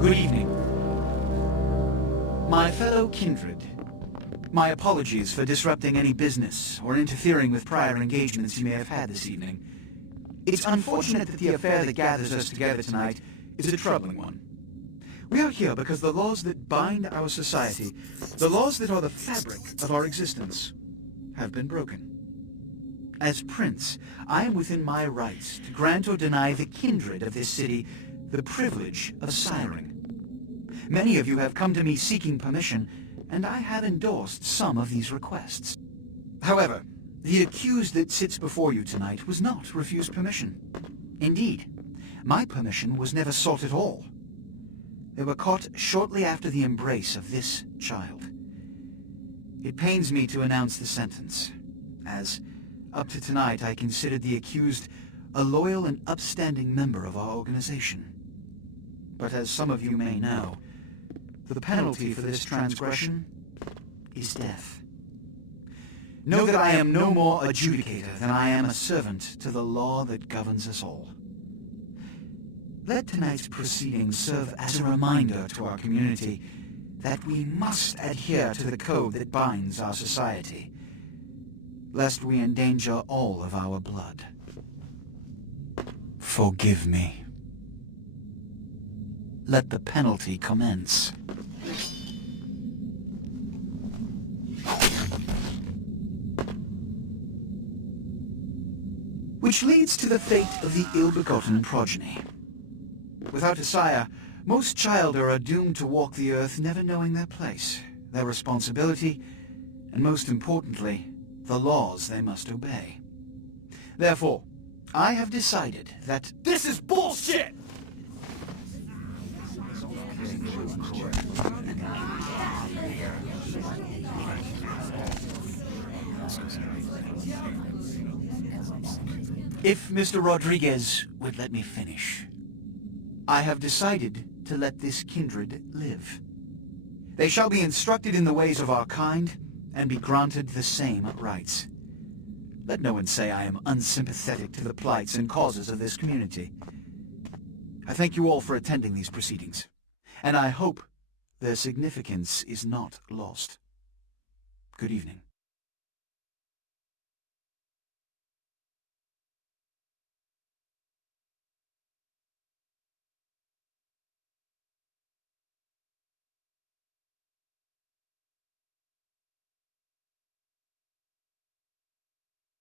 Good evening. My fellow kindred, my apologies for disrupting any business or interfering with prior engagements you may have had this evening. It's unfortunate that the affair that gathers us together tonight is a troubling one. We are here because the laws that bind our society, the laws that are the fabric of our existence, have been broken. As Prince, I am within my rights to grant or deny the kindred of this city the privilege of siring. Many of you have come to me seeking permission, and I have endorsed some of these requests. However, the accused that sits before you tonight was not refused permission. Indeed, my permission was never sought at all. They were caught shortly after the embrace of this child. It pains me to announce the sentence, as up to tonight I considered the accused a loyal and upstanding member of our organization. But as some of you may know, the penalty for this transgression is death. Know that I am no more adjudicator than I am a servant to the law that governs us all. Let tonight's proceedings serve as a reminder to our community that we must adhere to the code that binds our society, lest we endanger all of our blood. Forgive me. Let the penalty commence. Which leads to the fate of the ill-begotten progeny. Without a sire, most children are doomed to walk the earth never knowing their place, their responsibility, and most importantly, the laws they must obey. Therefore, I have decided that this is bullshit! If Mr. Rodriguez would let me finish. I have decided to let this kindred live. They shall be instructed in the ways of our kind, and be granted the same rights. Let no one say I am unsympathetic to the plights and causes of this community. I thank you all for attending these proceedings, and I hope their significance is not lost. Good evening.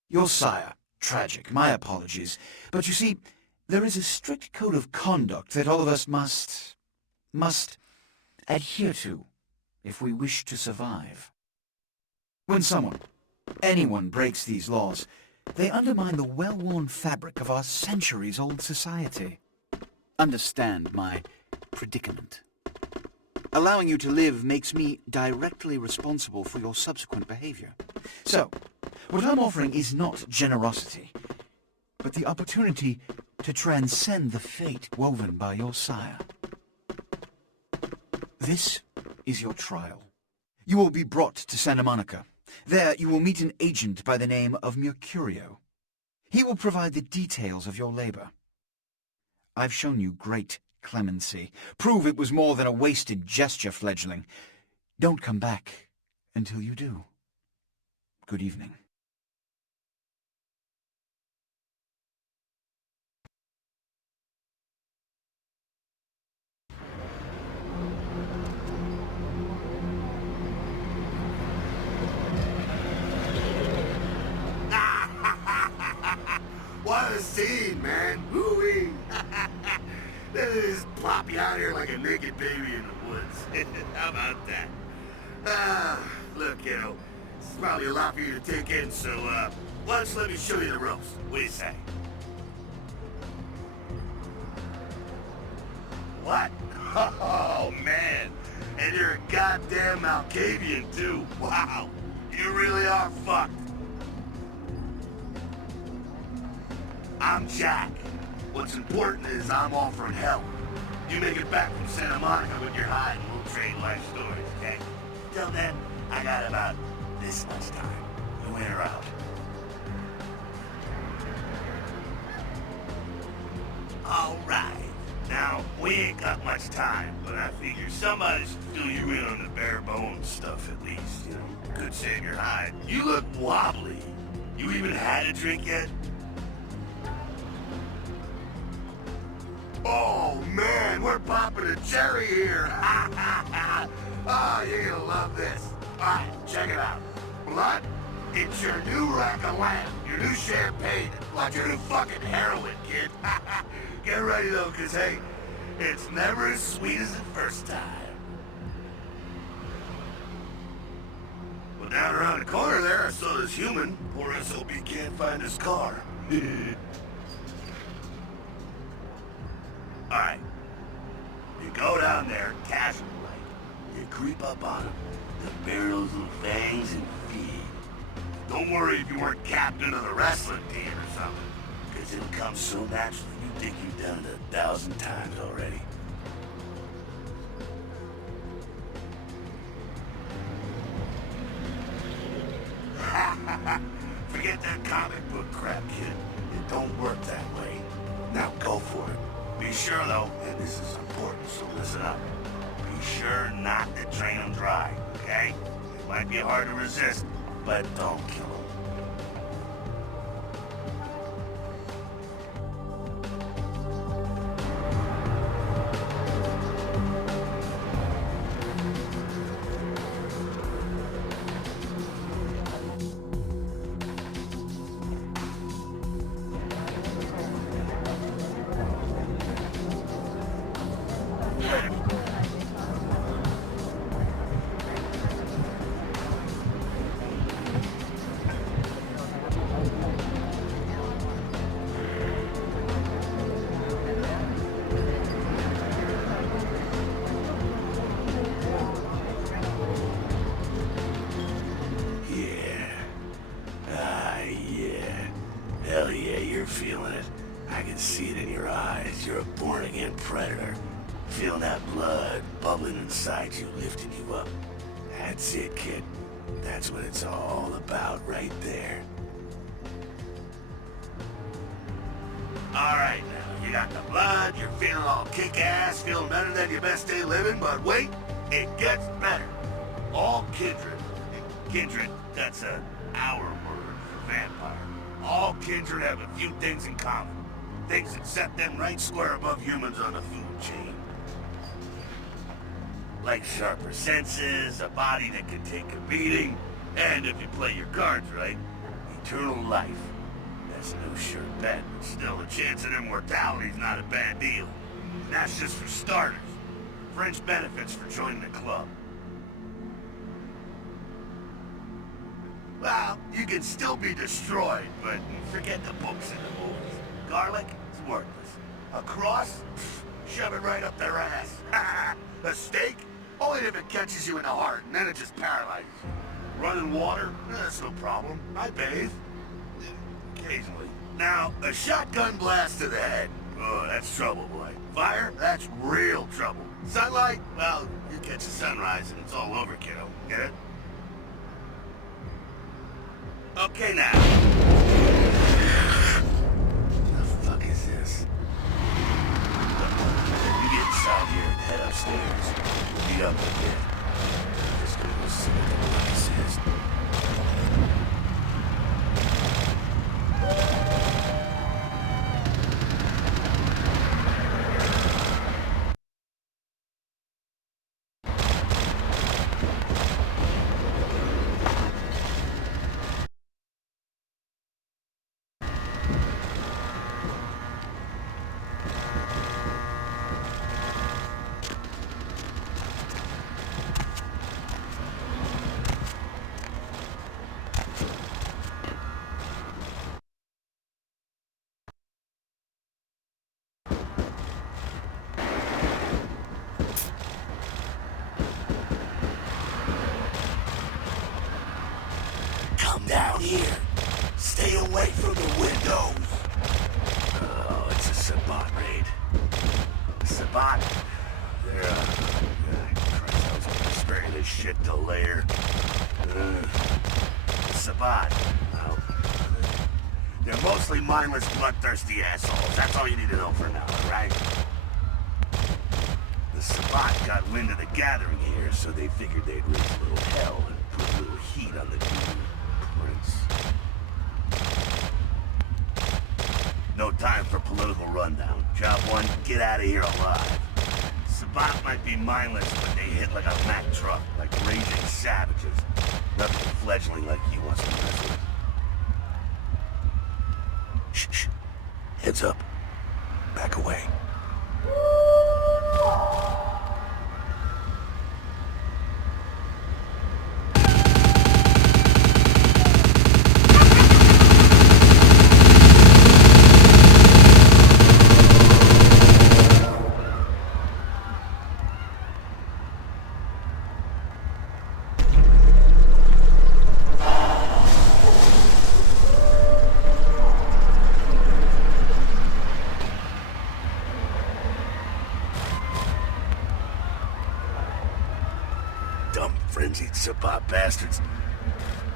Your sire, tragic, my apologies. But you see, there is a strict code of conduct that all of us must adhere to if we wish to survive. When anyone breaks these laws, they undermine the well-worn fabric of our centuries-old society. Understand my predicament. Allowing you to live makes me directly responsible for your subsequent behavior. So, what I'm offering is not generosity, but the opportunity to transcend the fate woven by your sire. This is your trial. You will be brought to Santa Monica. There you will meet an agent by the name of Mercurio. He will provide the details of your labor. I've shown you great clemency. Prove it was more than a wasted gesture, fledgling. Don't come back until you do. Good evening. What a scene, man! Woo-wee! They just plop you out here like a naked baby in the woods. How about that? Look, kiddo, this is probably a lot for you to take in, so, why don't you let me show you the ropes? What do you say? What? Oh, man! And you're a goddamn Malkavian, too! Wow! You really are fucked! I'm Jack. What's important is I'm offering help. You make it back from Santa Monica with your hide and we'll trade life stories, okay? Till then, I got about this much time. You in or out? All right. Now, we ain't got much time, but I figure somebody should fill you in on the bare bones stuff at least, you know. Could save your hide. You look wobbly. You even had a drink yet? Oh man, we're popping a cherry here! Oh, you're gonna love this. Alright, check it out. Blood, it's your new rack of lamb, your new champagne, like your new fucking heroin, kid. Get ready though, cause hey, it's never as sweet as the first time. Well, down around the corner there, I saw this human. Poor SOB can't find his car. Alright. You go down there, casual like. You creep up on him. You bare those little fangs and feed. Don't worry if you weren't captain of the wrestling team or something. Cause it'll come so naturally you think you've done it 1,000 times already. Forget that comic book crap, kid. It don't work that way. Now go for it. Be sure though, and this is important, so listen up. Be sure not to drain them dry, okay? It might be hard to resist, but don't kill them. Hell yeah, you're feeling it. I can see it in your eyes. You're a born-again predator. Feeling that blood bubbling inside you, lifting you up. That's it, kid. That's what it's all about right there. Alright now, you got the blood, you're feeling all kick-ass, feeling better than your best day living, but wait, it gets better. All kindred. Kindred, that's our word for vampire. All kindred have a few things in common. Things that set them right square above humans on the food chain. Like sharper senses, a body that can take a beating, and if you play your cards right, eternal life. That's no sure bet, but still the chance of immortality's not a bad deal. And that's just for starters. Fringe benefits for joining the club. Well, you can still be destroyed, but forget the books and the movies. Garlic, it's worthless. A cross? Pfft, shove it right up their ass. A steak? Only if it catches you in the heart, and then it just paralyzes you. Running water? That's no problem. I bathe. Occasionally. Now, a shotgun blast to the head. Oh, that's trouble, boy. Fire? That's real trouble. Sunlight? Well, you catch the sunrise and it's all over, kiddo. Get it? Okay, now. The fuck is this? You get inside here and head upstairs. Meet up a bit. Just gonna go see what the place is. Down here. Stay away from the windows. Oh, it's a Sabat raid. Sabat? They're, Christ, I was gonna spare this shit to later. Sabat. Well, they're mostly mindless, bloodthirsty assholes. That's all you need to know for now, right? got wind of the gathering here, so they figured they'd raise a little hell and put a little heat on the new prince. No time for political rundown. Job one, get out of here alive. Sabat might be mindless, but they hit like a Mack truck, like raging savages. Nothing fledgling like you wants to mess with. Shh. Heads up. Back away. Dumb, frenzied Sabat bastards.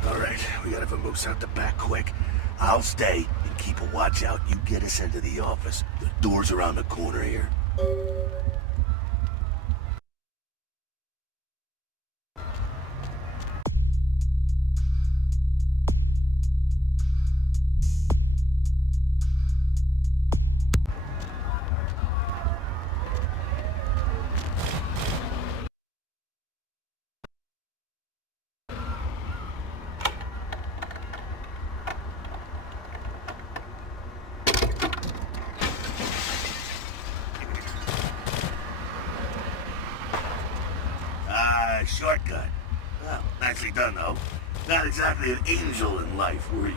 Alright, we gotta vamoose out the back quick. I'll stay and keep a watch out. You get us into the office. The door's around the corner here. Shortcut. Well, nicely done, though. Not exactly an angel in life, were you?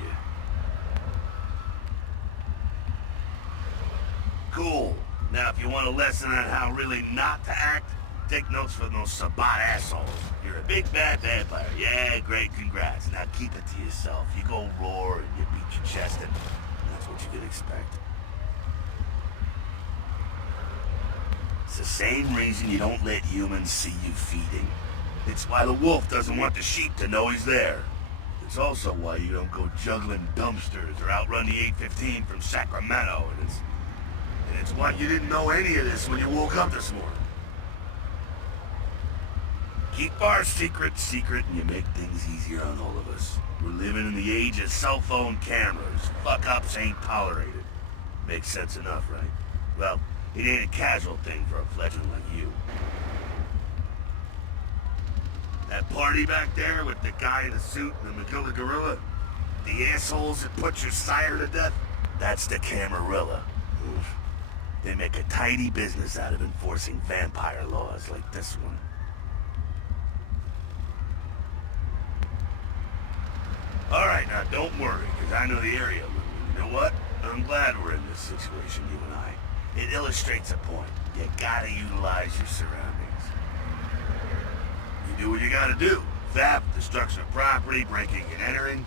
Cool. Now, if you want a lesson on how really not to act, take notes from those Sabat assholes. You're a big bad vampire. Yeah, great, congrats. Now keep it to yourself. You go roar and you beat your chest, and that's what you can expect. It's the same reason you don't let humans see you feeding. It's why the wolf doesn't want the sheep to know he's there. It's also why you don't go juggling dumpsters or outrun the 815 from Sacramento. And it's why you didn't know any of this when you woke up this morning. Keep our secret, and you make things easier on all of us. We're living in the age of cell phone cameras. Fuck-ups ain't tolerated. Makes sense enough, right? Well, it ain't a casual thing for a fledgling like you. That party back there with the guy in the suit and the Magilla gorilla? The assholes that put your sire to death? That's the Camarilla. Oof. They make a tidy business out of enforcing vampire laws like this one. Alright, now don't worry, because I know the area. You know what? I'm glad we're in this situation, you and I. It illustrates a point. You gotta utilize your surroundings. You do what you gotta do. Theft, destruction of property, breaking and entering.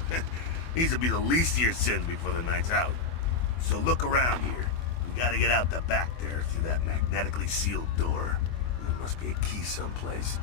These will be the least of your sins before the night's out. So look around here. We gotta get out the back there through that magnetically sealed door. There must be a key someplace.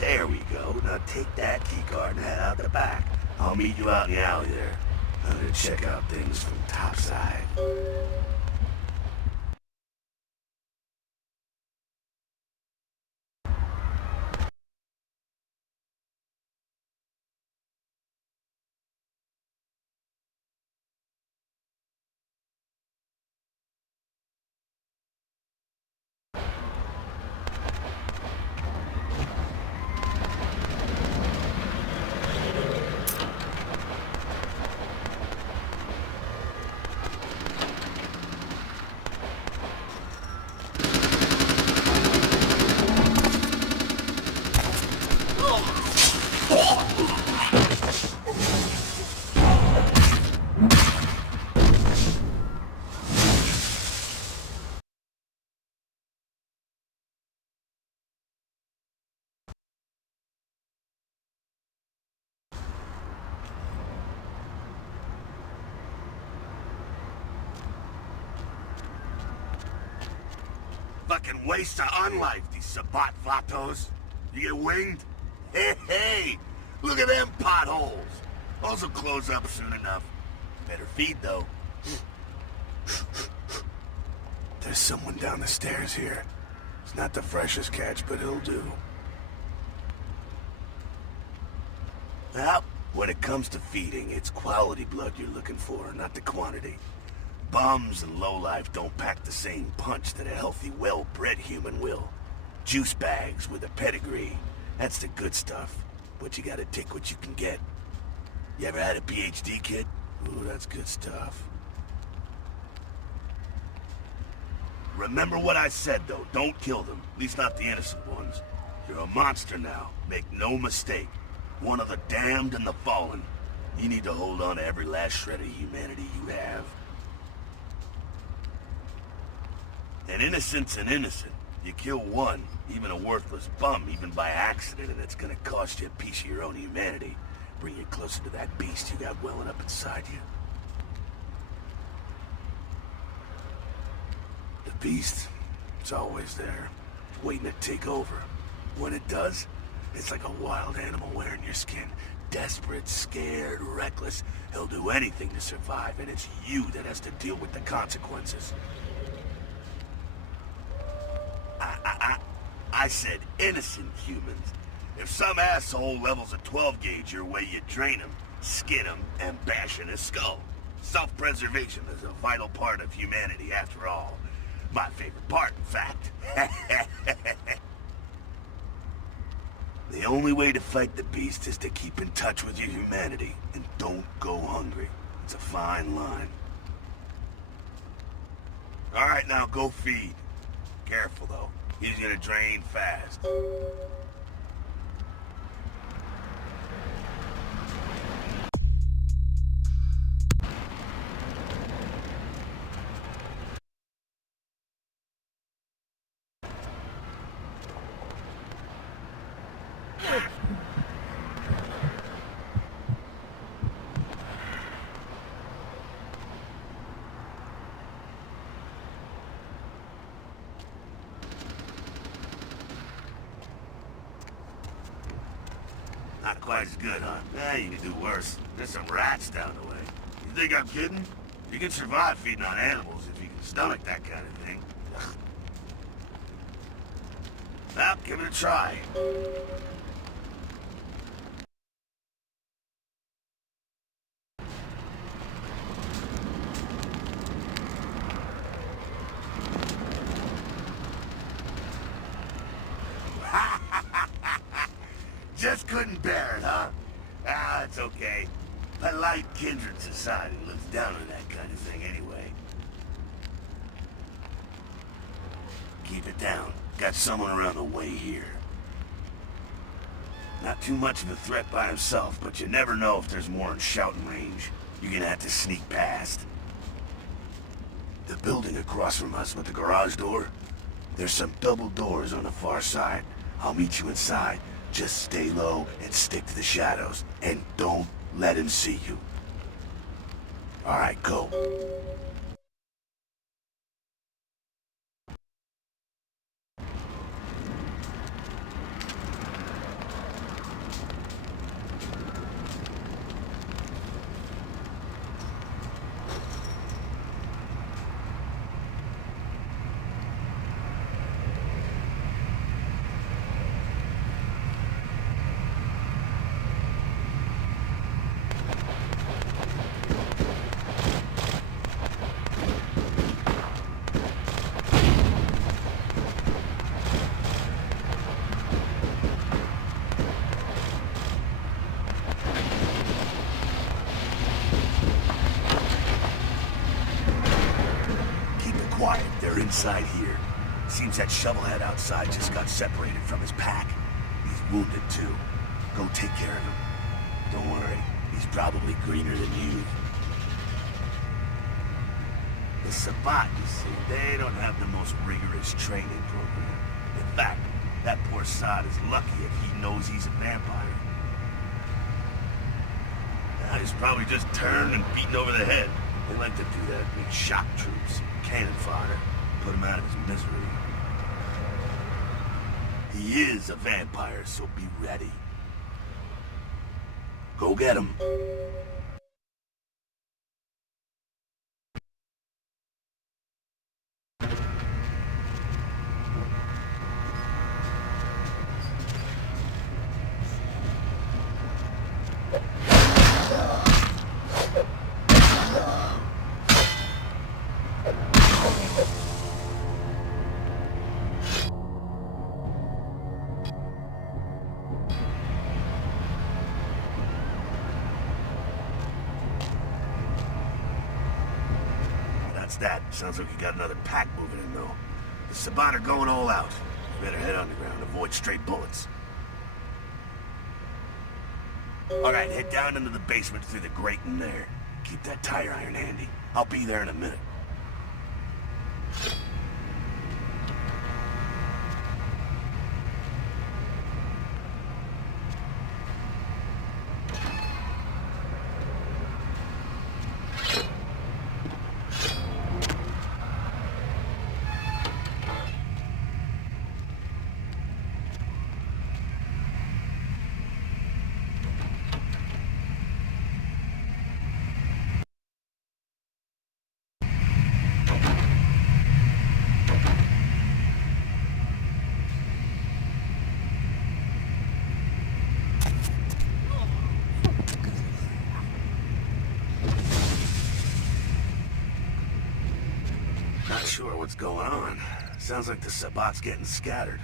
There we go. Now take that keycard and head out the back. I'll meet you out in the alley there. I'm gonna check out things from topside. Fucking waste of unlife, these Sabbat vatos. You get winged? Hey, look at them potholes. Also close up soon enough. Better feed, though. There's someone down the stairs here. It's not the freshest catch, but it'll do. Well, when it comes to feeding, it's quality blood you're looking for, not the quantity. Bums and lowlife don't pack the same punch that a healthy, well-bred human will. Juice bags with a pedigree. That's the good stuff. But you gotta take what you can get. You ever had a PhD, kid? Ooh, that's good stuff. Remember what I said, though. Don't kill them. At least not the innocent ones. You're a monster now. Make no mistake. One of the damned and the fallen. You need to hold on to every last shred of humanity you have. An innocent's an innocent. You kill one, even a worthless bum, even by accident, and it's gonna cost you a piece of your own humanity. Bring you closer to that beast you got welling up inside you. The beast, it's always there, waiting to take over. When it does, it's like a wild animal wearing your skin. Desperate, scared, reckless. He'll do anything to survive, and it's you that has to deal with the consequences. I said innocent humans. If some asshole levels a 12 gauge your way, you drain him, skin him, and bash in his skull. Self-preservation is a vital part of humanity, after all. My favorite part, in fact. The only way to fight the beast is to keep in touch with your humanity, and don't go hungry. It's a fine line. All right, now go feed. Careful, though. He's gonna drain fast. Not quite as good, huh? Yeah, you can do worse. There's some rats down the way. You think I'm kidding? You can survive feeding on animals if you can stomach that kind of thing. Well, give it a try. Just couldn't bear it, huh? Ah, it's okay. Polite kindred society looks down on that kind of thing anyway. Keep it down. Got someone around the way here. Not too much of a threat by himself, but you never know if there's more in shouting range. You're gonna have to sneak past. The building across from us with the garage door, there's some double doors on the far side. I'll meet you inside. Just stay low and stick to the shadows, and don't let him see you. All right, go. Quiet, they're inside here. Seems that shovelhead outside just got separated from his pack. He's wounded too. Go take care of him. Don't worry, he's probably greener than you. The Sabbat, you see, they don't have the most rigorous training program. In fact, that poor sod is lucky if he knows he's a vampire. Now, he's probably just turned and beaten over the head. They like to do that, big shock troops. Cannon fodder. Put him out of his misery. He is a vampire, so be ready. Go get him. That. Sounds like you got another pack moving in, though. The Sabat are going all out. You better head underground, avoid straight bullets. Alright, head down into the basement through the grate in there. Keep that tire iron handy. I'll be there in a minute. Not sure what's going on. Sounds like the Sabat's getting scattered.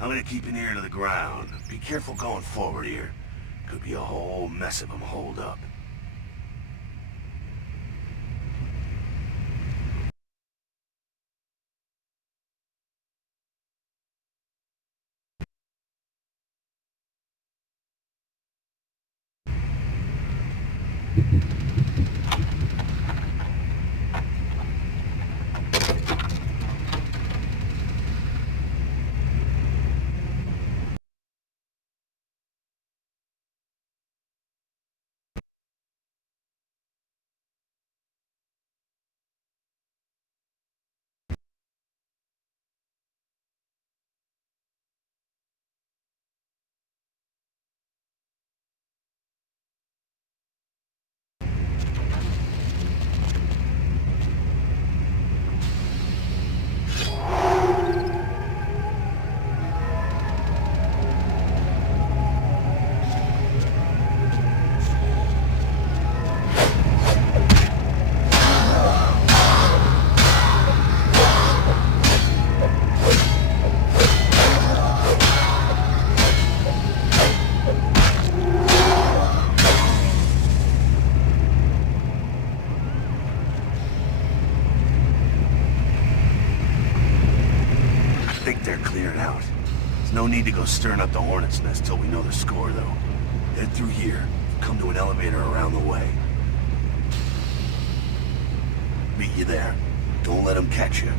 I'm gonna keep an ear to the ground. Be careful going forward here. Could be a whole mess of them holed up. No need to go stirring up the hornet's nest till we know the score, though. Head through here. Come to an elevator around the way. Meet you there. Don't let them catch you.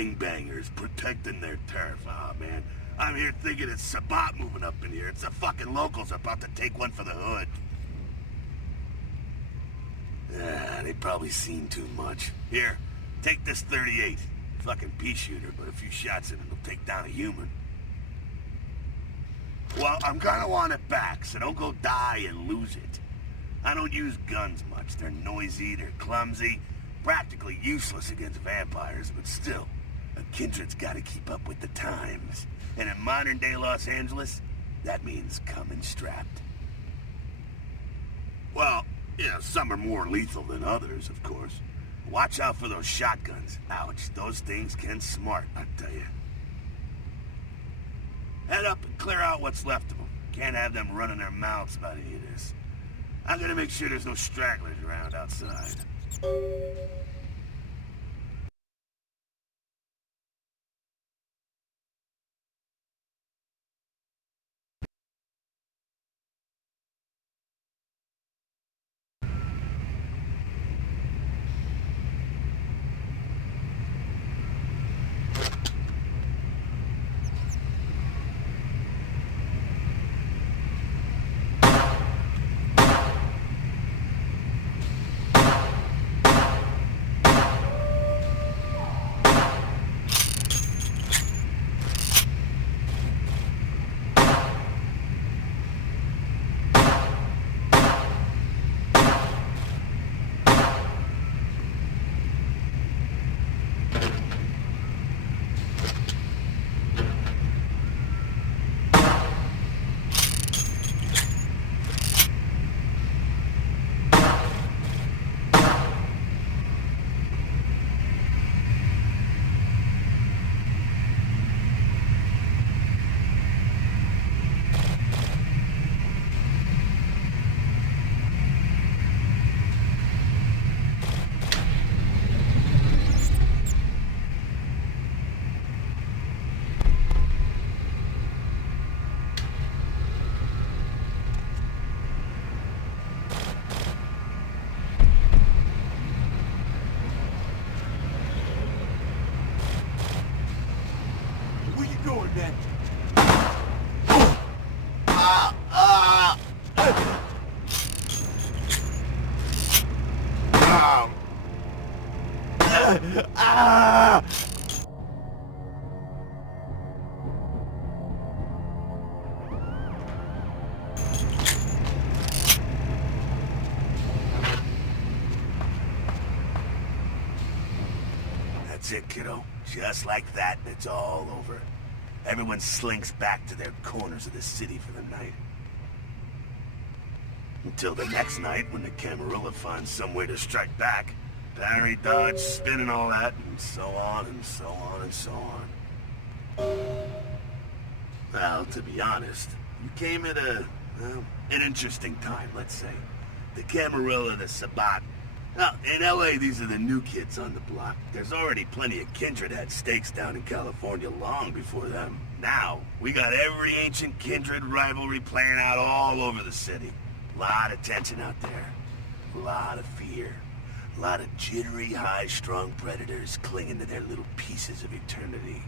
gangbangers protecting their turf. Aw, man. I'm here thinking it's Sabat moving up in here. It's the fucking locals about to take one for the hood. Yeah, they probably seen too much. Here, take this 38. Fucking pea shooter, but a few shots in it will take down a human. Well, I'm gonna want it back, so don't go die and lose it. I don't use guns much. They're noisy, they're clumsy, practically useless against vampires, but still, a kindred's gotta keep up with the times. And in modern-day Los Angeles, that means coming strapped. Well, yeah, some are more lethal than others, of course. Watch out for those shotguns. Ouch, those things can smart, I tell you. Head up and clear out what's left of them. Can't have them running their mouths about any of this. I'm gonna make sure there's no stragglers around outside. That's it, kiddo. Just like that, it's all over. Everyone slinks back to their corners of the city for the night. Until the next night, when the Camarilla finds some way to strike back. Parry, dodge, spin and all that, and so on and so on and so on. Well, to be honest, you came at well, an interesting time, let's say. The Camarilla, the Sabat. Well, in LA, these are the new kids on the block. There's already plenty of kindred had stakes down in California long before them. Now, we got every ancient kindred rivalry playing out all over the city. Lot of tension out there. A lot of fear. A lot of jittery, high-strung predators clinging to their little pieces of eternity.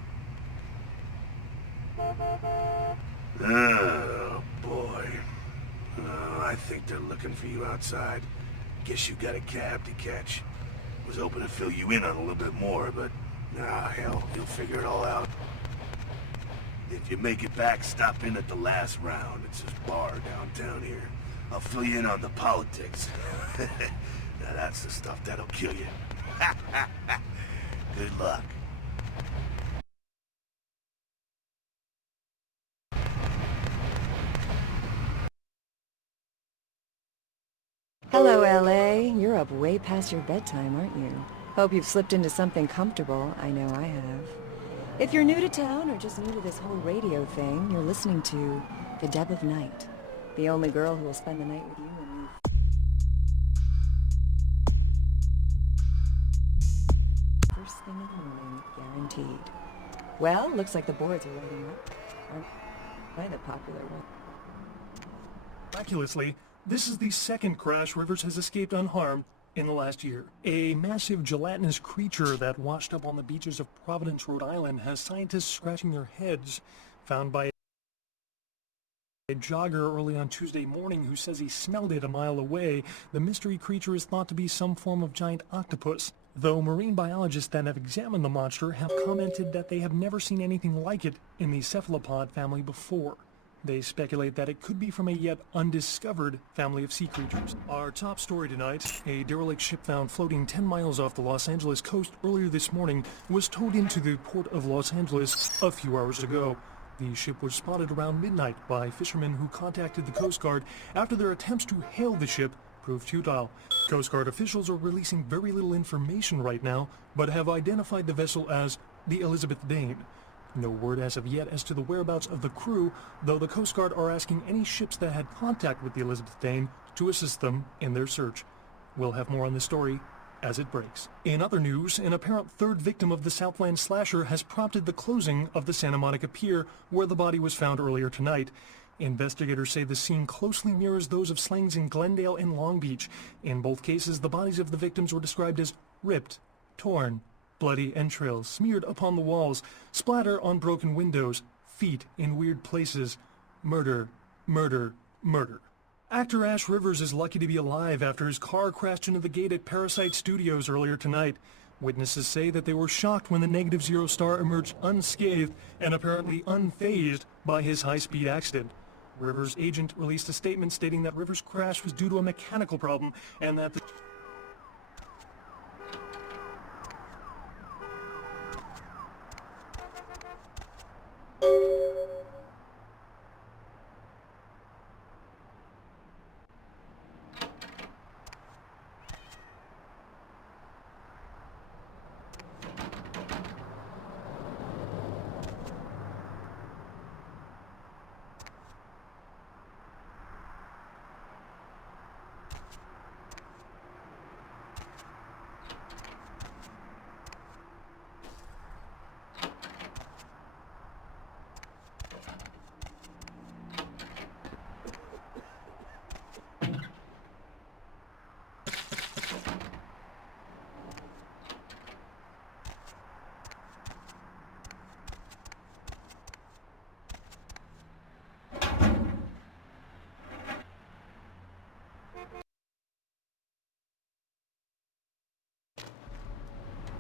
Oh, boy. Oh, I think they're looking for you outside. Guess you got a cab to catch. Was hoping to fill you in on a little bit more, but... hell, you'll figure it all out. If you make it back, stop in at the last round. It's this bar downtown here. I'll fill you in on the politics. Now that's the stuff that'll kill you. Good luck. Hello, LA. You're up way past your bedtime, aren't you? Hope you've slipped into something comfortable. I know I have. If you're new to town or just new to this whole radio thing, you're listening to The Deb of Night, the only girl who will spend the night with you when you... First thing in the morning, guaranteed. Well, looks like the boards are loading up. By the popular one. Miraculously, this is the second crash Rivers has escaped unharmed in the last year. A massive gelatinous creature that washed up on the beaches of Providence, Rhode Island, has scientists scratching their heads, found by a jogger early on Tuesday morning who says he smelled it a mile away. The mystery creature is thought to be some form of giant octopus, though marine biologists that have examined the monster have commented that they have never seen anything like it in the cephalopod family before. They speculate that it could be from a yet undiscovered family of sea creatures. Our top story tonight, a derelict ship found floating 10 miles off the Los Angeles coast earlier this morning was towed into the port of Los Angeles a few hours ago. The ship was spotted around midnight by fishermen who contacted the Coast Guard after their attempts to hail the ship proved futile. Coast Guard officials are releasing very little information right now, but have identified the vessel as the Elizabeth Dane. No word as of yet as to the whereabouts of the crew, though the Coast Guard are asking any ships that had contact with the Elizabeth Dane to assist them in their search. We'll have more on this story as it breaks. In other news, an apparent third victim of the Southland slasher has prompted the closing of the Santa Monica Pier, where the body was found earlier tonight. Investigators say the scene closely mirrors those of slayings in Glendale and Long Beach. In both cases, the bodies of the victims were described as ripped, torn, bloody entrails smeared upon the walls, splatter on broken windows, feet in weird places. Murder, murder, murder. Actor Ash Rivers is lucky to be alive after his car crashed into the gate at Parasite Studios earlier tonight. Witnesses say that they were shocked when the Negative Zero star emerged unscathed and apparently unfazed by his high-speed accident. Rivers' agent released a statement stating that Rivers' crash was due to a mechanical problem and that the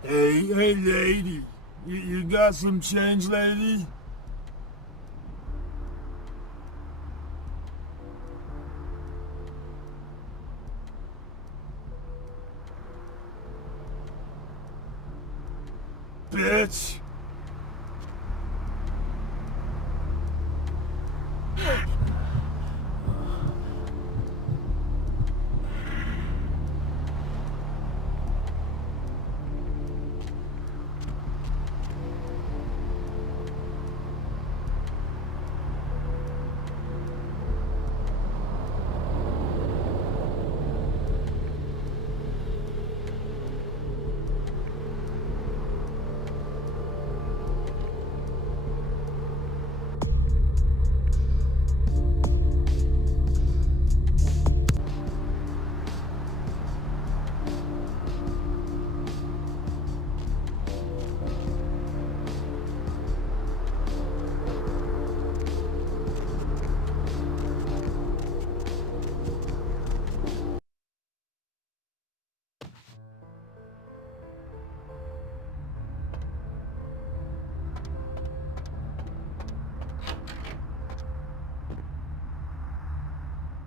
Hey, lady. You got some change, lady? Bitch!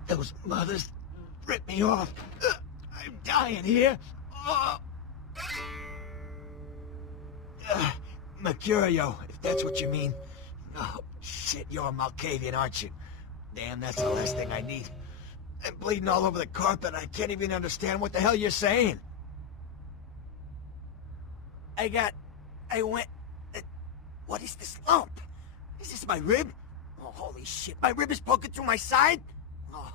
Those mothers ripped me off. I'm dying here. Mercurio, if that's what you mean. Oh, shit, you're a Malkavian, aren't you? Damn, that's the last thing I need. I'm bleeding all over the carpet. I can't even understand what the hell you're saying. What is this lump? Is this my rib? Oh, holy shit, my rib is poking through my side? Oh,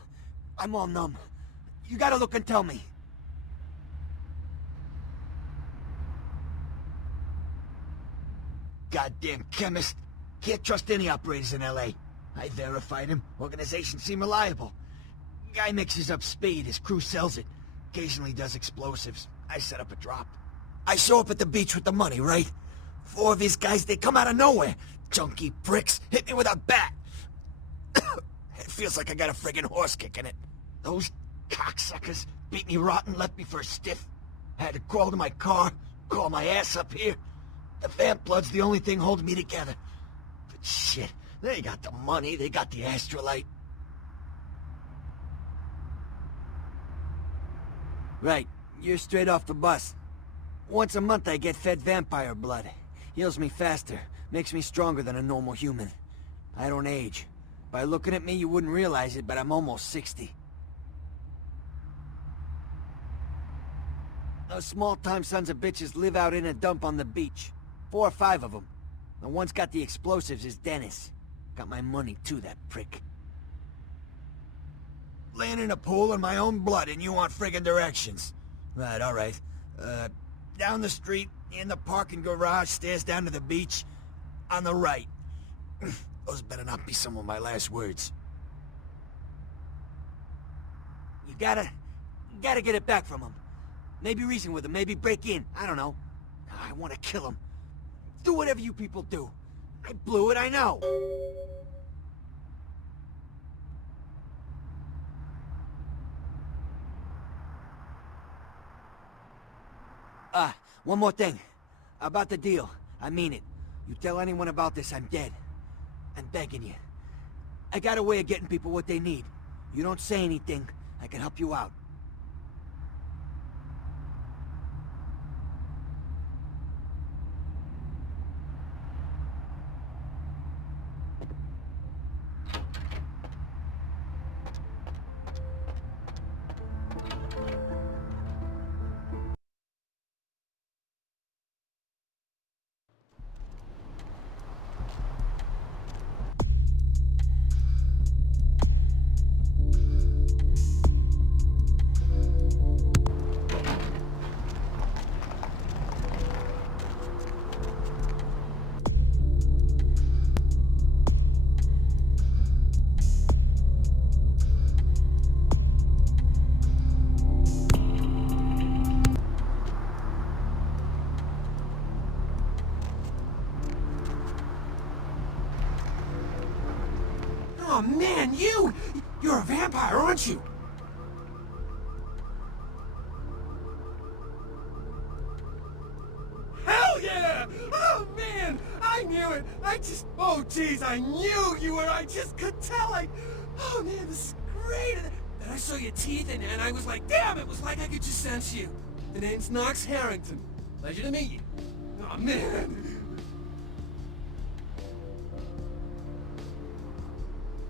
I'm all numb. You gotta look and tell me. Goddamn chemist. Can't trust any operators in LA. I verified him. Organizations seem reliable. Guy mixes up speed, his crew sells it. Occasionally does explosives. I set up a drop. I show up at the beach with the money, right? 4 of these guys, they come out of nowhere. Junky pricks hit me with a bat. It feels like I got a friggin' horse kicking it. Those cocksuckers beat me rotten, left me for a stiff. I had to crawl to my car, crawl my ass up here. The vamp blood's the only thing holding me together. But shit, they got the money, they got the astrolite. Right, you're straight off the bus. Once a month I get fed vampire blood. Heals me faster, makes me stronger than a normal human. I don't age. By looking at me, you wouldn't realize it, but I'm almost 60. Those small-time sons of bitches live out in a dump on the beach. 4 or 5 of them. The one's got the explosives is Dennis. Got my money too, that prick. Laying in a pool in my own blood and you want friggin' directions. Right, alright. Down the street, in the parking garage, stairs down to the beach. On the right. Those better not be some of my last words. You gotta get it back from him. Maybe reason with him, maybe break in. I don't know. I want to kill him. Do whatever you people do. I blew it, I know. One more thing. About the deal. I mean it. You tell anyone about this, I'm dead. I'm begging you. I got a way of getting people what they need. You don't say anything, I can help you out. Oh man, you're a vampire, aren't you? Hell yeah! Oh man, I knew it. Oh geez, I knew you were. I just could tell. Oh man, this is great. And I saw your teeth, and I was like, damn, it was like I could just sense you. The name's Knox Harrington. Pleasure to meet you. Oh man.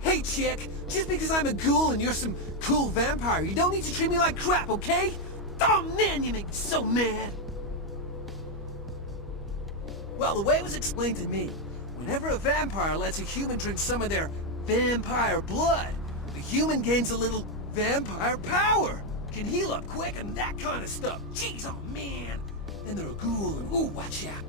Hey chick, just because I'm a ghoul and you're some cool vampire, you don't need to treat me like crap, okay? Oh man, you make me so mad. Well, the way it was explained to me, whenever a vampire lets a human drink some of their vampire blood, the human gains a little vampire power, can heal up quick and that kind of stuff. Jeez, oh man. Then they're a ghoul and ooh, watch out.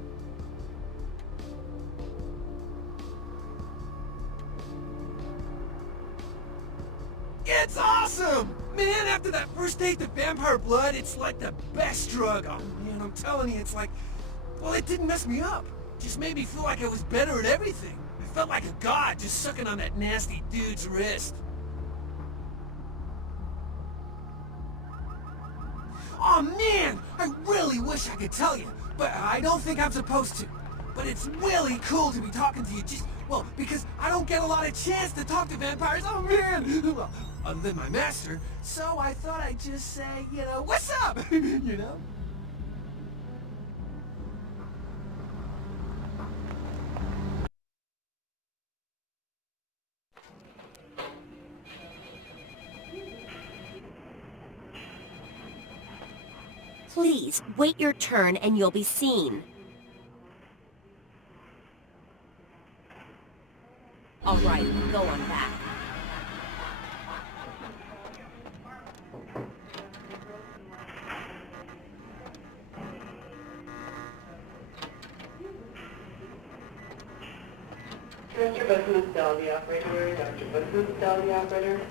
It's awesome! Man, after that first date to vampire blood, it's like the best drug. Oh man, I'm telling you, it's like... Well, it didn't mess me up. It just made me feel like I was better at everything. I felt like a god just sucking on that nasty dude's wrist. Oh man, I really wish I could tell you, but I don't think I'm supposed to. But it's really cool to be talking to you just, well, because I don't get a lot of chance to talk to vampires. Oh man! Well, other than my master, so I thought I'd just say, you know, what's up? You know? Please, wait your turn and you'll be seen. All right, go on back. Dr. Button, tell the operator. Dr. Button, tell the operator.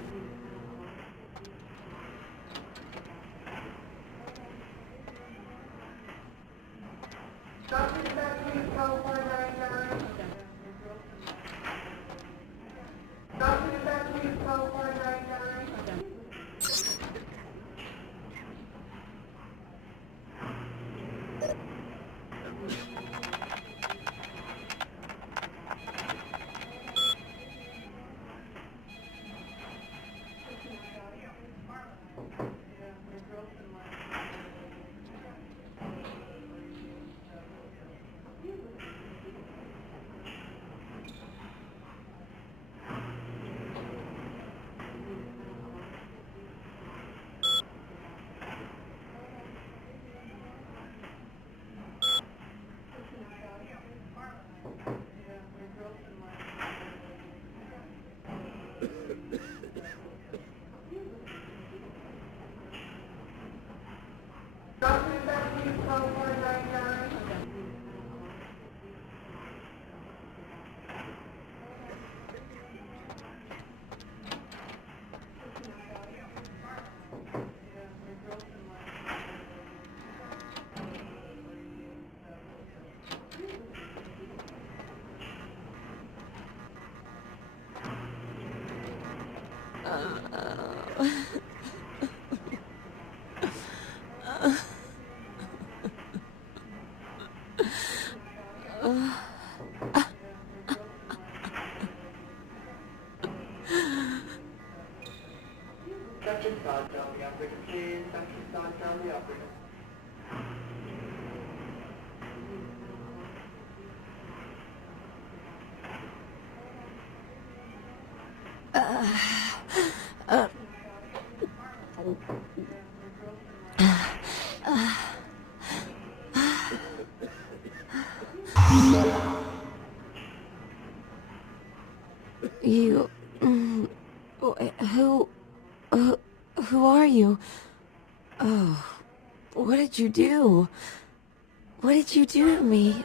Dr. Scott, tell the operator, please. Dr. Scott, tell the operator. You... Who are you? Oh, what did you do? What did you do to me?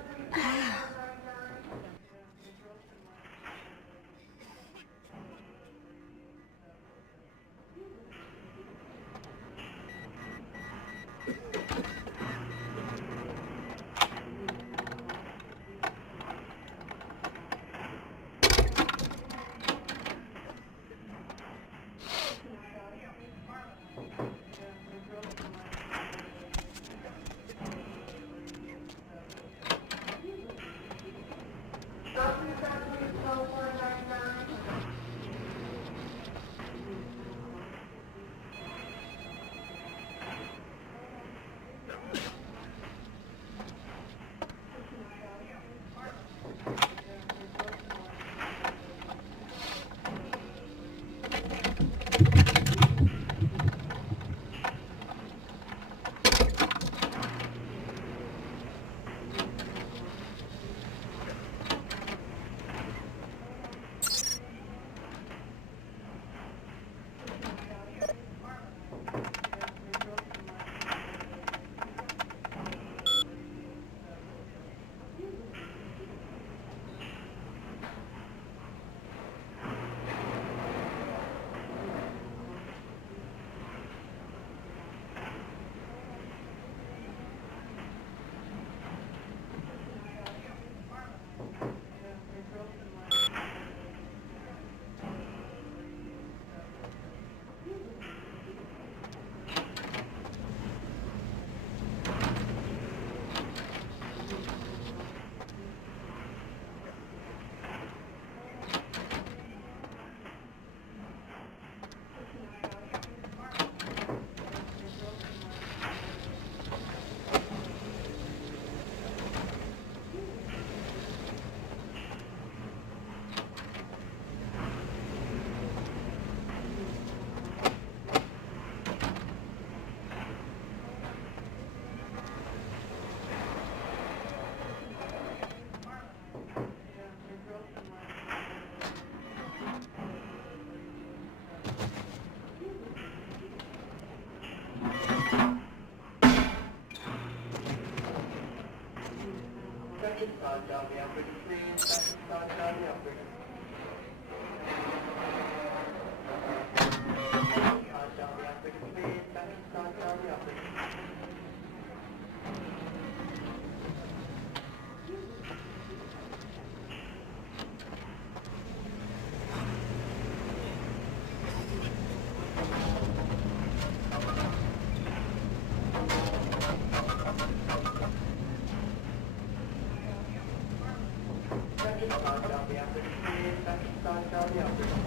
Dr. Scott, tell the operator, please. Dr. Scott, tell the operator. Dr. Scott, tell the operator, please. Dr. Scott, tell the operator. Dr. Scott, tell the operator, please. Dr. Scott, tell the operator.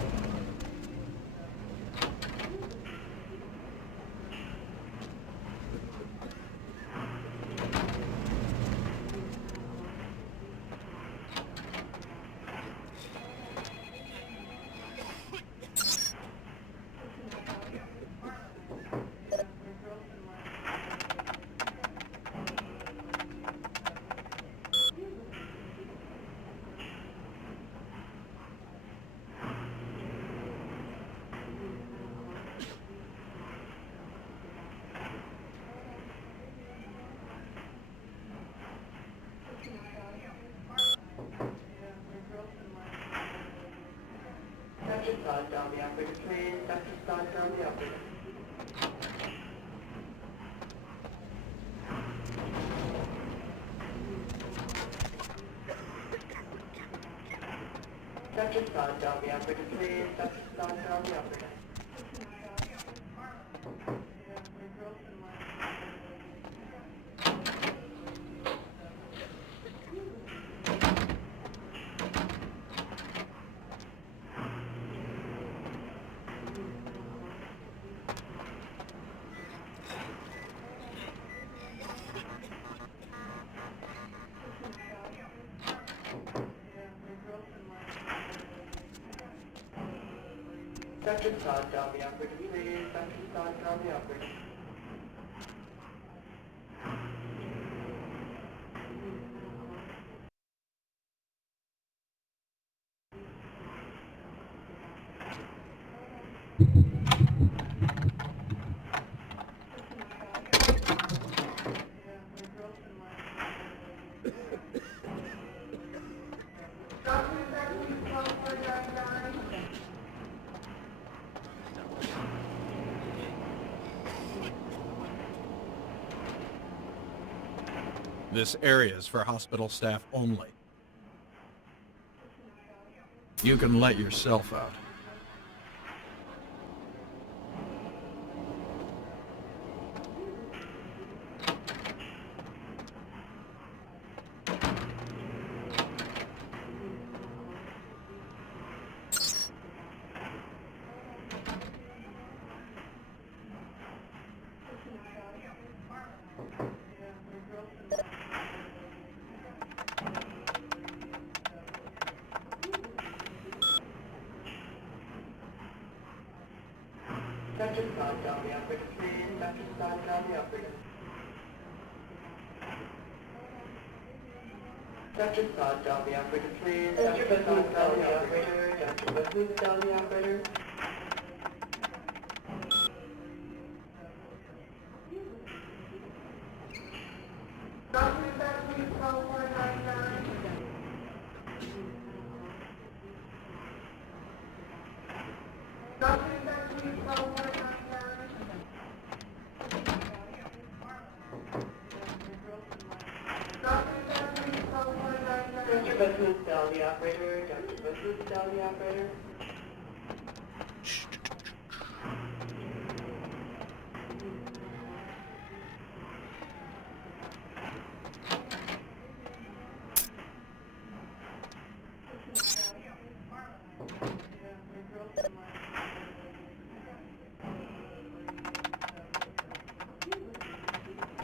Dr. Scott, tell the operator, please. Dr. Scott, tell the operator. Dr. Scott, tell the operator, please. Dr. Scott, tell the operator. Section Todd, down the operator, please. Section Todd, down the operator. This area is for hospital staff only. You can let yourself out. Section Todd, down the operator, please. Section Todd, down the operator. Section Todd, down the operator, please. Section Todd, down the operator. Section Todd, down the operator. Dr. Business, down the operator. Dr. Business, down the operator.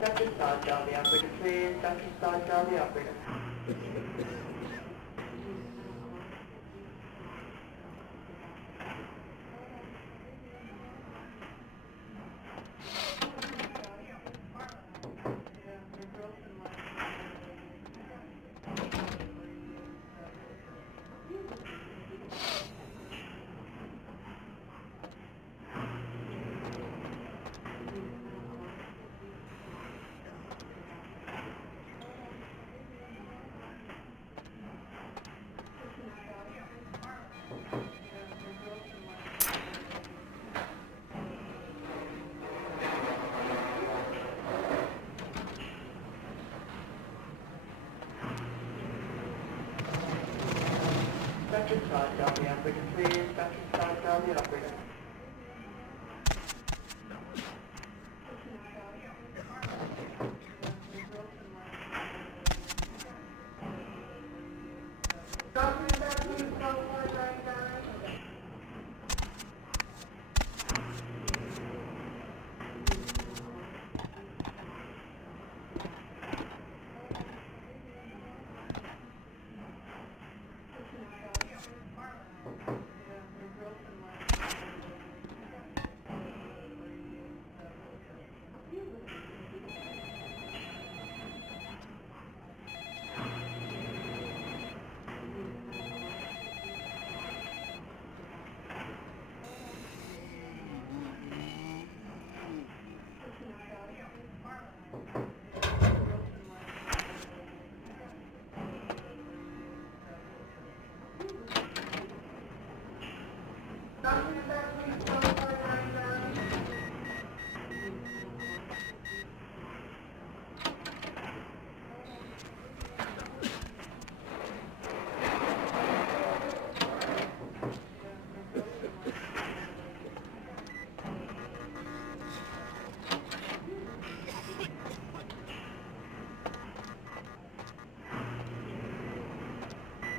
Dr. Todd, down the operator, please. Dr. Todd, down the operator. Dr. Todd, down the operator, please. Dr. Todd, down the operator.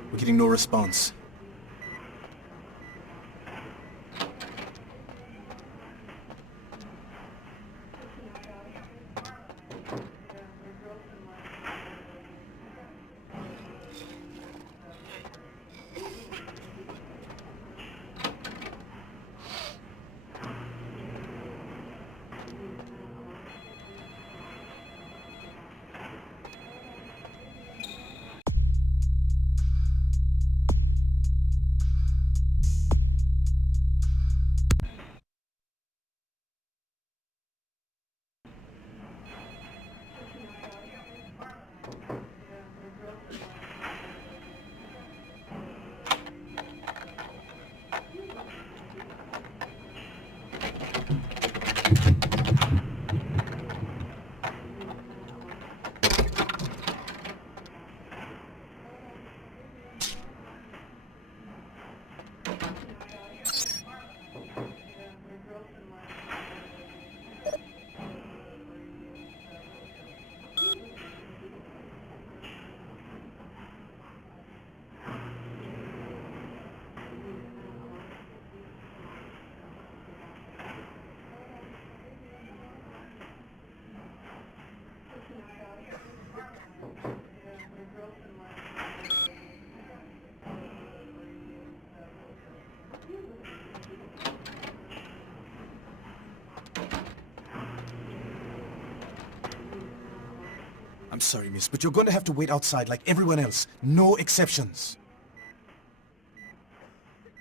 We're getting no response. I'm sorry, miss, but you're gonna have to wait outside like everyone else. No exceptions.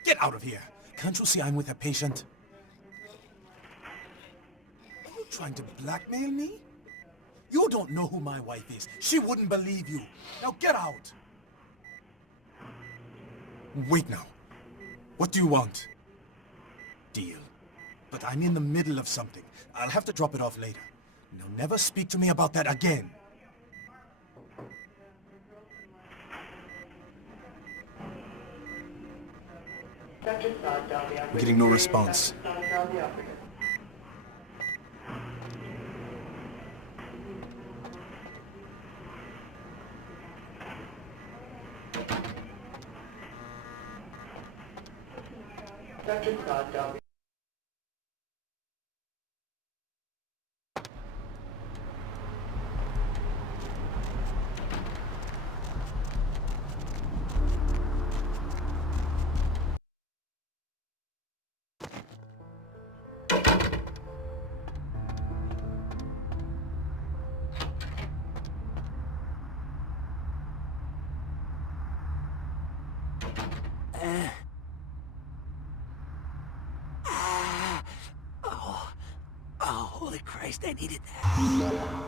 Get out of here. Can't you see I'm with a patient? Are you trying to blackmail me? You don't know who my wife is. She wouldn't believe you. Now get out. Wait now. What do you want? Deal. But I'm in the middle of something. I'll have to drop it off later. Now never speak to me about that again. I'm getting no response. Dr. Scott Dalby. Holy Christ, I needed that.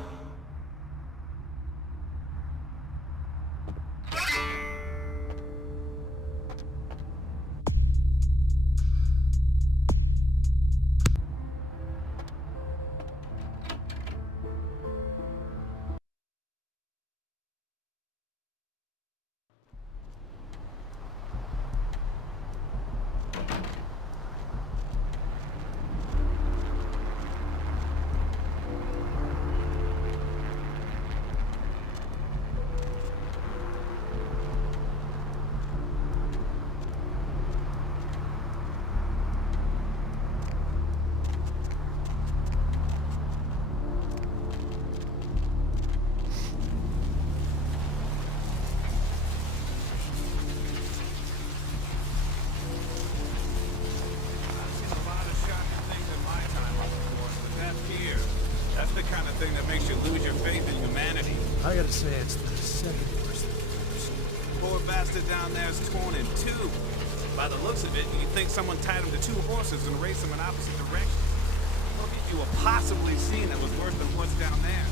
thing that makes you lose your faith in humanity. I gotta say, it's the second worst thing I've ever seen. Poor bastard down there is torn in two. By the looks of it, you think someone tied him to two horses and raced them in opposite directions. What have you possibly seen that was worse than what's down there?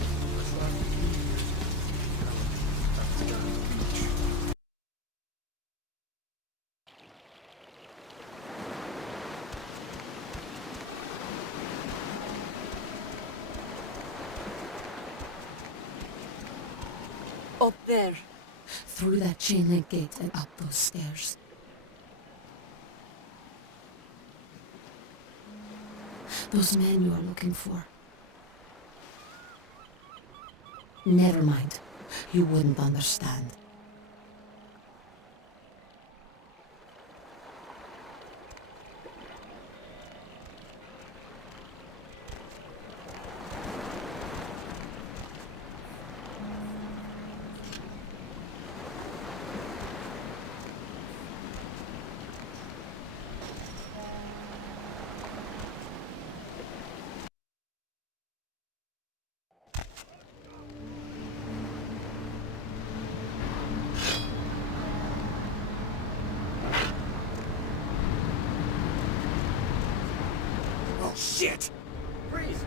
Up there. Through that chain link gate and up those stairs. Those men you are looking for. Never mind. You wouldn't understand. Shit! Freeze!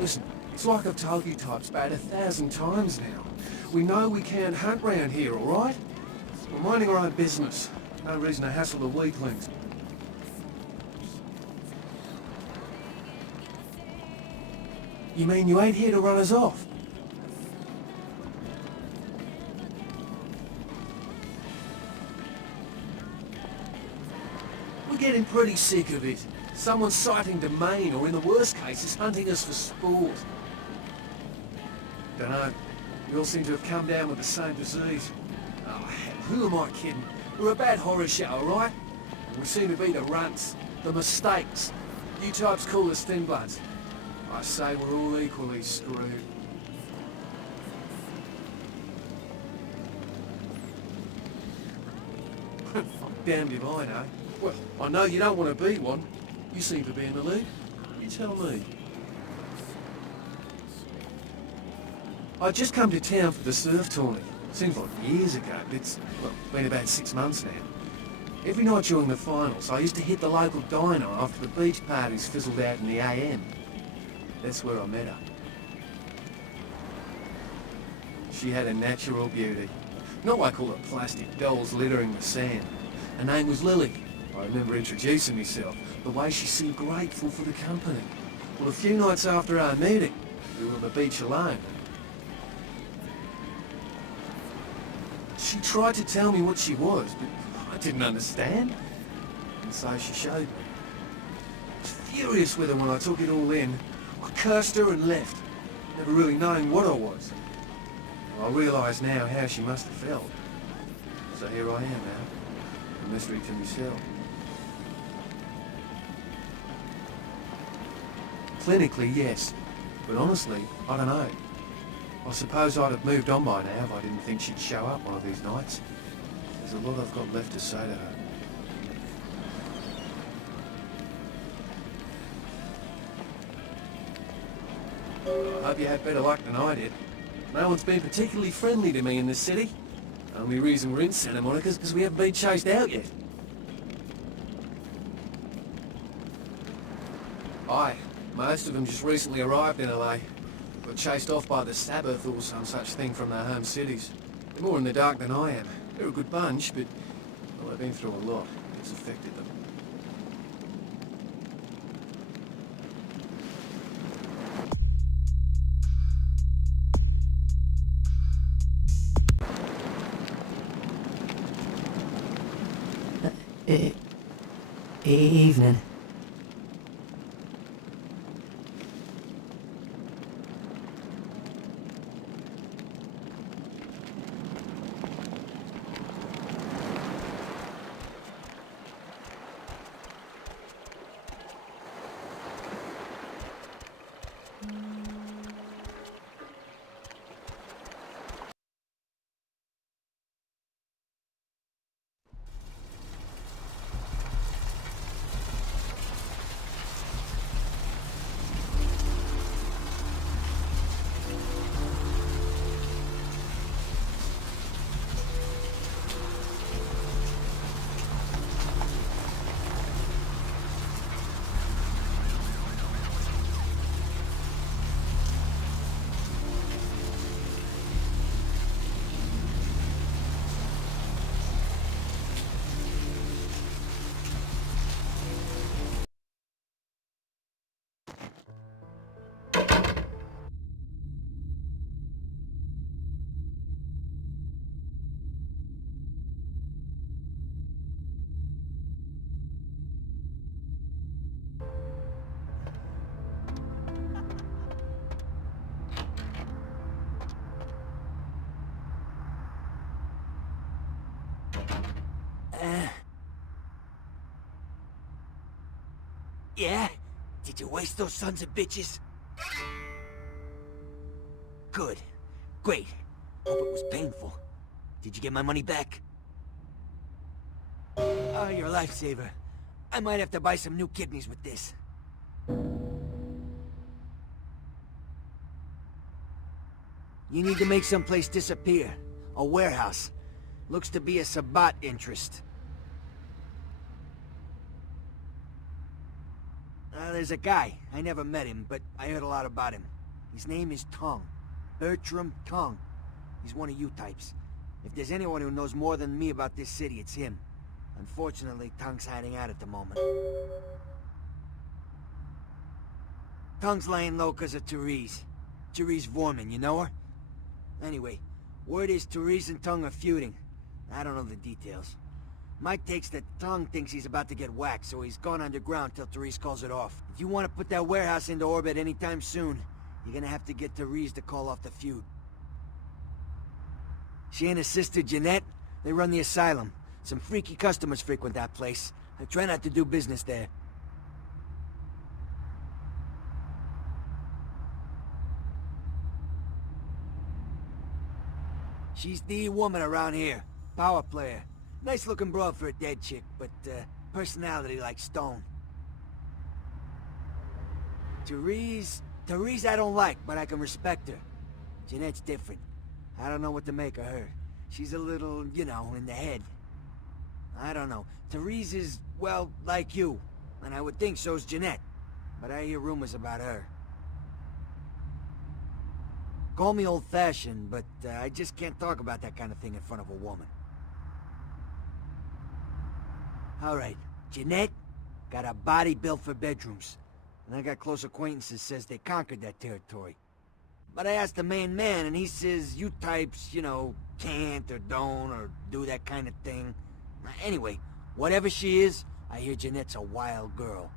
Listen, it's like I've told you types about 1,000 times now. We know we can't hunt round here, all right? We're minding our own business. No reason to hassle the weaklings. You mean you ain't here to run us off? We're getting pretty sick of it. Someone's sighting domain, or in the worst cases, hunting us for sport. Dunno. We all seem to have come down with the same disease. Oh, hell, who am I kidding? We're a bad horror show, alright? And we seem to be the runts, the mistakes. You types call us thin bloods. I say we're all equally screwed. I'm damned if I know. Well, I know you don't want to be one. You seem to be in the lead. You tell me. I just come to town for the surf tourney. Seems like years ago, but it's, well, been about 6 months now. Every night during the finals, I used to hit the local diner after the beach parties fizzled out in the AM. That's where I met her. She had a natural beauty. Not like all the plastic dolls littering the sand. Her name was Lily. I remember introducing myself, the way she seemed grateful for the company. Well, a few nights after our meeting, we were on the beach alone. She tried to tell me what she was, but I didn't understand. And so she showed me. I was furious with her when I took it all in. I cursed her and left, never really knowing what I was. I realise now how she must have felt. So here I am now, a mystery to myself. Clinically, yes, but honestly, I don't know. I suppose I'd have moved on by now if I didn't think she'd show up one of these nights. There's a lot I've got left to say to her. I hope you had better luck than I did. No one's been particularly friendly to me in this city. Only reason we're in Santa Monica is because we haven't been chased out yet. Aye, most of them just recently arrived in LA. Got chased off by the Sabbath or some such thing from their home cities. They're more in the dark than I am. They're a good bunch, but well, they've been through a lot. It's affected them. Evening. Yeah? Did you waste those sons of bitches? Good. Great. Hope it was painful. Did you get my money back? Oh, you're a lifesaver. I might have to buy some new kidneys with this. You need to make someplace disappear. A warehouse. Looks to be a Sabbat interest. There's a guy. I never met him, but I heard a lot about him. His name is Tung. Bertram Tung. He's one of you types. If there's anyone who knows more than me about this city, it's him. Unfortunately, Tung's hiding out at the moment. Tung's laying low because of Therese. Therese Vorman, you know her? Anyway, word is Therese and Tung are feuding. I don't know the details. Mike takes that Tung thinks he's about to get whacked, so he's gone underground till Therese calls it off. If you want to put that warehouse into orbit anytime soon, you're gonna have to get Therese to call off the feud. She and her sister Jeanette, they run the asylum. Some freaky customers frequent that place. I try not to do business there. She's the woman around here. Power player. Nice looking broad for a dead chick, but personality like stone. Therese I don't like, but I can respect her. Jeanette's different. I don't know what to make of her. She's a little, you know, in the head. I don't know. Therese is, well, like you. And I would think so's Jeanette. But I hear rumors about her. Call me old-fashioned, but I just can't talk about that kind of thing in front of a woman. Alright, Jeanette got a body built for bedrooms. And I got close acquaintances says they conquered that territory. But I asked the main man and he says you types, you know, can't or don't or do that kind of thing. Anyway, whatever she is, I hear Jeanette's a wild girl.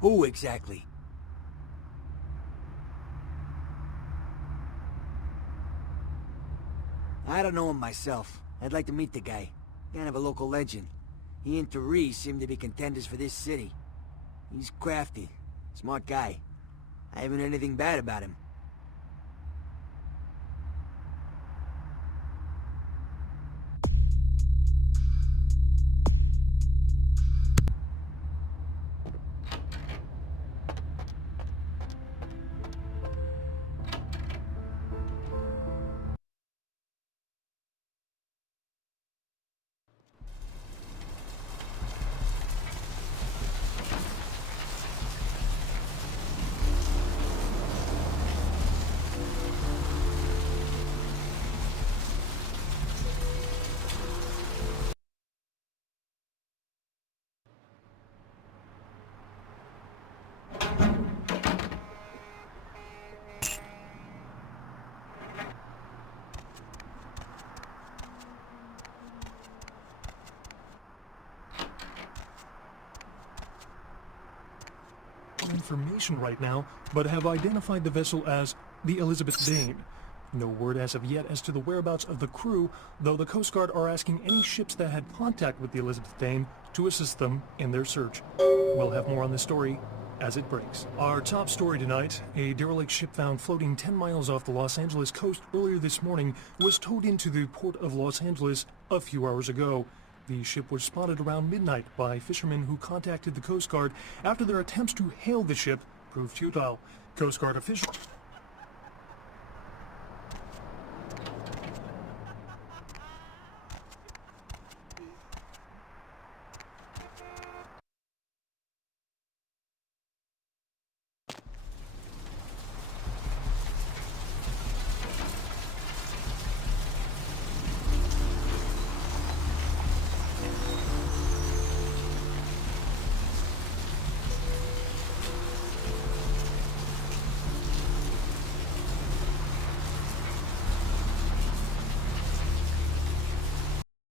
Who exactly? I don't know him myself. I'd like to meet the guy. Kind of a local legend. He and Therese seem to be contenders for this city. He's crafty. Smart guy. I haven't heard anything bad about him. information right now, but have identified the vessel as the Elizabeth Dane. No word as of yet as to the whereabouts of the crew, though the Coast Guard are asking any ships that had contact with the Elizabeth Dane to assist them in their search. We'll have more on this story as it breaks. Our top story tonight, a derelict ship found floating 10 miles off the Los Angeles coast earlier this morning was towed into the port of Los Angeles a few hours ago. The ship was spotted around midnight by fishermen who contacted the Coast Guard after their attempts to hail the ship proved futile. Coast Guard officials